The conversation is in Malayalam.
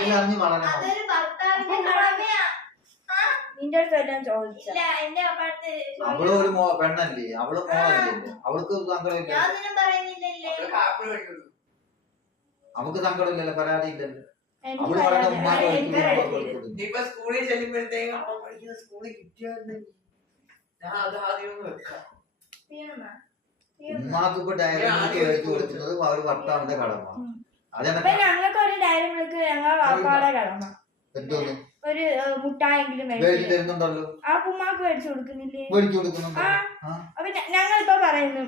അതിലറിഞ്ഞ് വളരണം. നിന്റെ അടുത്ത് എല്ലാം ചോദിച്ച അവള് ഒരു പെണ്ണല്ലേ, അവള് മോളല്ലേ, അവൾക്ക് സങ്കടമില്ല. നമുക്ക് സങ്കടമില്ലല്ലോ, പരാതിയില്ലല്ലോ. അവള് പറയുന്ന ഉമ്മാക്ക് ഇപ്പൊ സ്കൂളിൽ ചെല്ലുമ്പോഴത്തേക്കും അവൻ പഠിക്കുന്ന സ്കൂളിൽ കിട്ടിയായിരുന്നു. ഞാൻ അത് ആദ്യം വെക്കാം. ഉമ്മാക്ക് ഇപ്പൊ ഡയറി മിൽക്ക് മേടിച്ചു കൊടുക്കുന്നത് അവര് ഭർത്താവിന്റെ കടമ. ഞങ്ങൾക്ക് ഒരു ഡയറി മിൽക്ക് ഞങ്ങൾ വാപ്പാടെ കടമ. എന്തോന്ന് ഒരു മുട്ടായെങ്കിലും മേടിച്ചു തരുന്നുണ്ടല്ലോ. ആ ഉമ്മാക്ക് മേടിച്ചു കൊടുക്കുന്നില്ലേ? മേടിച്ചു കൊടുക്കുന്നുണ്ടോ? അപ്പൊ ഞങ്ങളിപ്പോ പറയുന്നു